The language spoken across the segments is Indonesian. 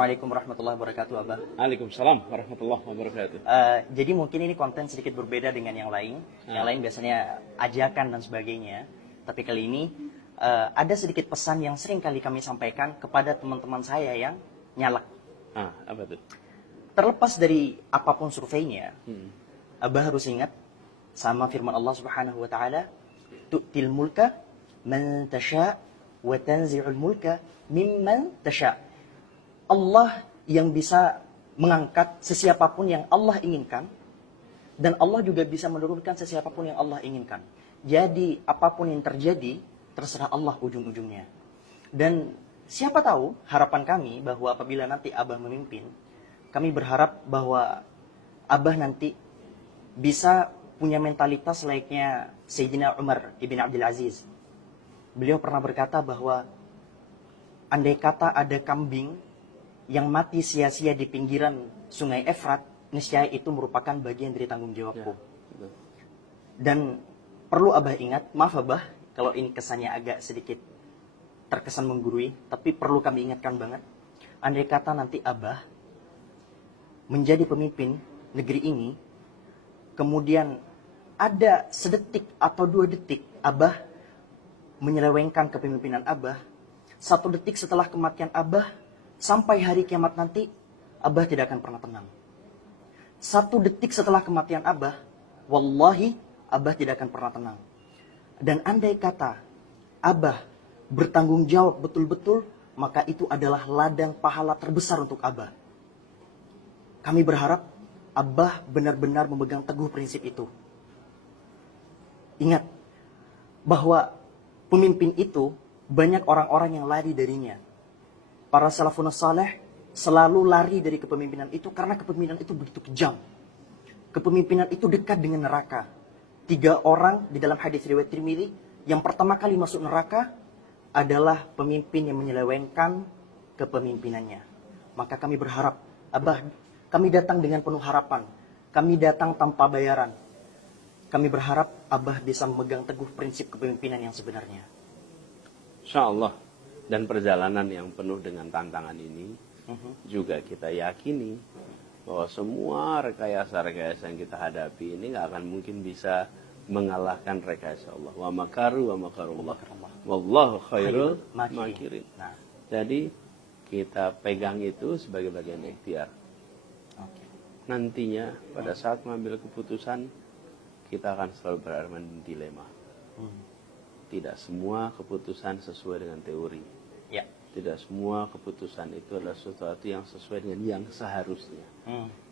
Assalamualaikum warahmatullahi wabarakatuh, Abah. Waalaikumsalam warahmatullahi wabarakatuh. Jadi mungkin ini konten sedikit berbeda dengan yang lain. Yang lain biasanya ajakan dan sebagainya. Tapi kali ini ada sedikit pesan yang sering kali kami sampaikan kepada teman-teman saya yang nyalak. Apa tuh? Terlepas dari apapun surveinya, Abah harus ingat sama firman Allah Subhanahu wa taala, "Tu'til mulka man tasha wa tanzi'ul mulka mimman tasha." Allah yang bisa mengangkat sesiapapun yang Allah inginkan, dan Allah juga bisa menurunkan sesiapapun yang Allah inginkan. Jadi apapun yang terjadi terserah Allah ujung-ujungnya. Dan siapa tahu harapan kami bahwa apabila nanti Abah memimpin, kami berharap bahwa Abah nanti bisa punya mentalitas layaknya Sayyidina Umar ibn Abdul Aziz. Beliau pernah berkata bahwa andai kata ada kambing yang mati sia-sia di pinggiran sungai Efrat, niscaya itu merupakan bagian dari tanggung jawabku. Dan perlu Abah ingat, maaf Abah kalau ini kesannya agak sedikit terkesan menggurui, tapi perlu kami ingatkan banget. Andai kata nanti Abah menjadi pemimpin negeri ini, kemudian ada sedetik atau 2 detik Abah menyelewengkan kepemimpinan Abah, 1 detik setelah kematian Abah, sampai hari kiamat nanti, Abah tidak akan pernah tenang. 1 detik setelah kematian Abah, wallahi Abah tidak akan pernah tenang. Dan andai kata Abah bertanggung jawab betul-betul, maka itu adalah ladang pahala terbesar untuk Abah. Kami berharap Abah benar-benar memegang teguh prinsip itu. Ingat bahwa pemimpin itu banyak orang-orang yang lari darinya. Para salafun saleh selalu lari dari kepemimpinan itu karena kepemimpinan itu begitu kejam. Kepemimpinan itu dekat dengan neraka. 3 orang di dalam hadis riwayat Tirmidzi yang pertama kali masuk neraka adalah pemimpin yang menyelewengkan kepemimpinannya. Maka kami berharap, Abah, kami datang dengan penuh harapan. Kami datang tanpa bayaran. Kami berharap Abah bisa memegang teguh prinsip kepemimpinan yang sebenarnya. Insyaallah. Dan perjalanan yang penuh dengan tantangan ini juga kita yakini bahwa semua rekayasa-rekayasa yang kita hadapi ini nggak akan mungkin bisa mengalahkan rekayasa Allah. Wa makaru wa makarullah. Wallahu khairul makirin. Nah. Jadi kita pegang itu sebagai bagian ikhtiar. Nantinya pada saat mengambil keputusan kita akan selalu berada di dilema. Tidak semua keputusan sesuai dengan teori. Ya. Tidak semua keputusan itu adalah sesuatu yang sesuai dengan yang seharusnya.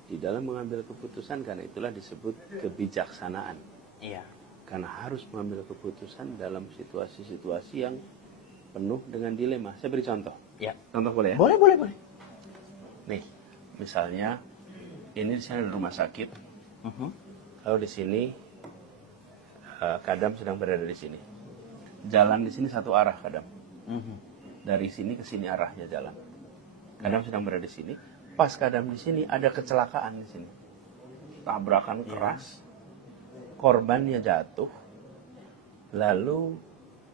Di dalam mengambil keputusan, karena itulah disebut kebijaksanaan. Iya. Karena harus mengambil keputusan dalam situasi-situasi yang penuh dengan dilema. Saya beri contoh. Ya. Contoh boleh ya? Boleh. Nih, misalnya ini di sana ada rumah sakit. Lalu di sini Kadam sedang berada di sini. Jalan di sini satu arah Kadam. Dari sini ke sini arahnya jalan. Kadam sedang berada di sini. Pas Kadam di sini ada kecelakaan di sini. Tabrakan keras. Korbannya jatuh. Lalu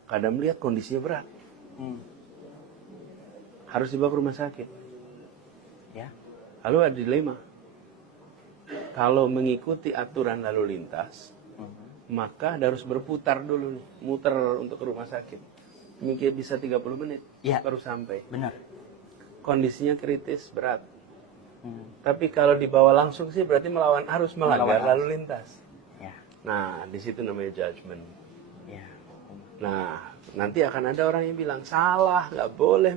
Kadam lihat kondisinya berat. Harus dibawa ke rumah sakit. Ya. Lalu ada dilema. Kalau mengikuti aturan lalu lintas, maka harus berputar dulu nih, muter untuk ke rumah sakit. Mungkin bisa 30 menit baru sampai. Benar. Kondisinya kritis, berat. Tapi kalau dibawa langsung sih berarti harus melanggar lalu lintas. Ya. Nah, di situ namanya judgment. Ya. Nah, nanti akan ada orang yang bilang salah, nggak boleh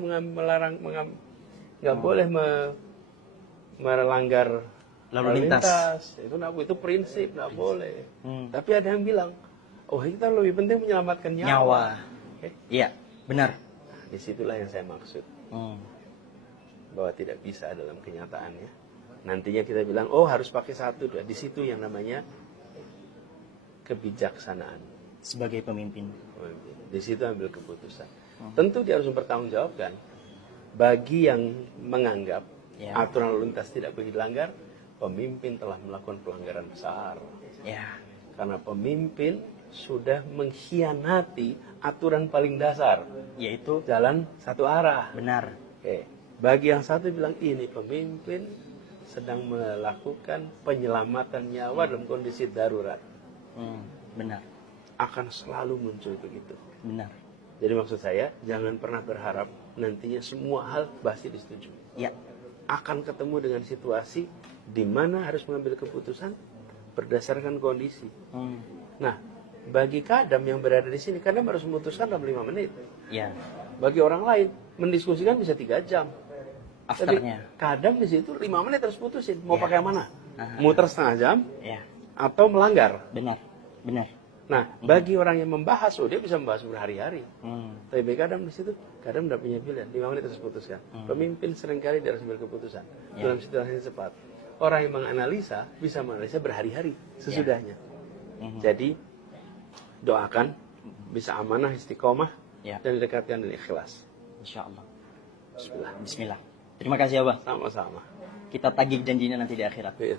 melanggar lalu lintas. Itu prinsip, nggak boleh. Tapi ada yang bilang, oh kita lebih penting menyelamatkan nyawa. Iya, benar. Nah, disitulah yang saya maksud. Bahwa tidak bisa dalam kenyataannya. Nantinya kita bilang, oh harus pakai 1, 2. Di situ yang namanya kebijaksanaan. Sebagai pemimpin. Di situ ambil keputusan. Tentu dia harus mempertanggungjawabkan. Bagi yang menganggap aturan lalu lintas tidak boleh dilanggar, pemimpin telah melakukan pelanggaran besar. Ya. Karena pemimpin sudah mengkhianati aturan paling dasar, yaitu jalan satu arah. Benar. Oke. Bagi yang satu bilang ini pemimpin sedang melakukan penyelamatan nyawa dalam kondisi darurat. Benar, Akan selalu muncul begitu. benar. Jadi maksud saya, jangan pernah berharap nantinya semua hal pasti disetujui. Ya, Akan ketemu dengan situasi di mana harus mengambil keputusan berdasarkan kondisi. Nah, bagi kadam yang berada di sini, kadam harus memutuskan dalam 5 menit. ya. Bagi orang lain, mendiskusikan bisa 3 jam. Afternya. Tapi kadam di situ 5 menit harus putusin. Mau Ya. pakai yang mana? Muter setengah jam Ya, atau melanggar. benar, benar. Nah, bagi orang yang membahas, dia bisa membahas berhari-hari. Tapi bagi kadam di situ, kadam tidak punya pilihan. 5 menit harus putuskan. Pemimpin seringkali dia harus ambil keputusan dalam situasi yang cepat. Orang yang menganalisa bisa menganalisa berhari-hari sesudahnya. Jadi doakan bisa amanah, istiqomah, Ya. dan didekatkan dengan ikhlas. Insya Allah. Bismillah. Bismillah. Terima kasih Abah. Sama-sama. Kita tagih janjinya nanti di akhirat. Iya.